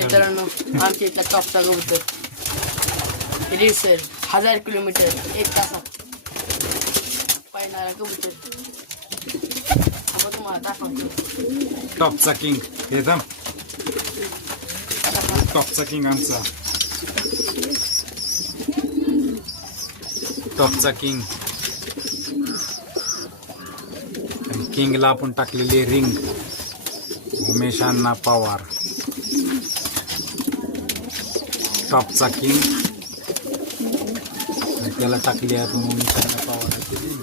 मित्रांनो आमच्या इथला टॉपचा कबूतर रेसर 1000 किलोमीटर 1 तासात पायणारा कबूतर तुम्हाला दाखवतो. टॉपचा किंग एकदम टॉपचा किंग आमचा टॉपचा किंग. किंगला आपण टाकलेली रिंग उमेश अण्णा पवार. टॉपचा किंग त्याला टाकली आपण उमेश अण्णा पवाराची रिंग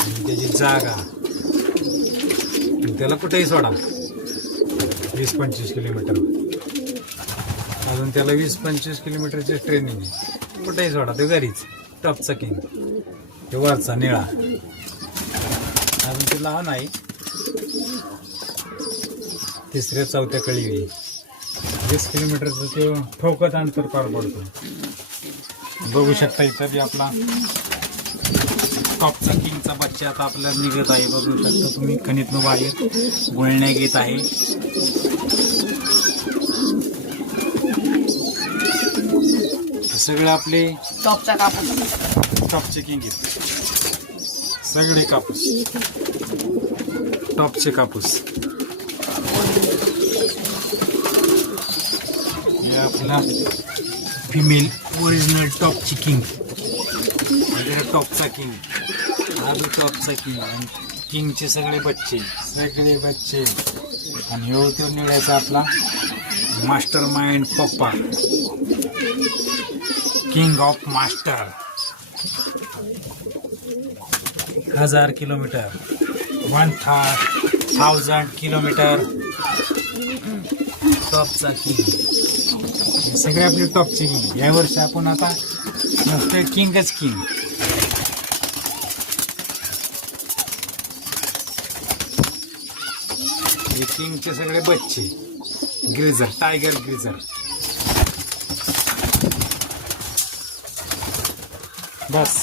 आणि त्याची जागा. त्याला कुठेही सोडा 20-25 किलोमीटर अजून त्याला 20-25 किलोमीटरची ट्रेनिंग आहे. कुठेही सोडा ते घरीच. टॉपचा किंग ते वरचा निळा अजून ते लहान आहे. 3ऱ्या-4थ्या कळी 20 किलोमीटरचं ते ठोकत अंतर पार पडतो. बघू शकता इथं बी आपला टॉपचा किंगचा बच्चा आता आपल्याला निघत आहे. बघू शकता तुम्ही खणीतनं बाहेर गुळण्या घेत आहे. सगळे आपले टॉपचा कापूस टॉपचे किंग आहेत. सगळे कापूस टॉपचे कापूस. हे आपला फिमेल ओरिजिनल टॉपची किंग टॉपचा किंग. हा बी टॉपचा किंग आणि किंगचे सगळे बच्चे आणि हो तो निळ्याचा आपला मास्टर माइंड पप्पा king of master. 1000 kilometre 1000 kilometre टॉपचा किंग. सगळे आपले टॉपचे किंग. या वर्षी आपण आता नुसते किंगच किंग. हे किंगचे सगळे बच्चे ग्रिझर टायगर ग्रिझर. बस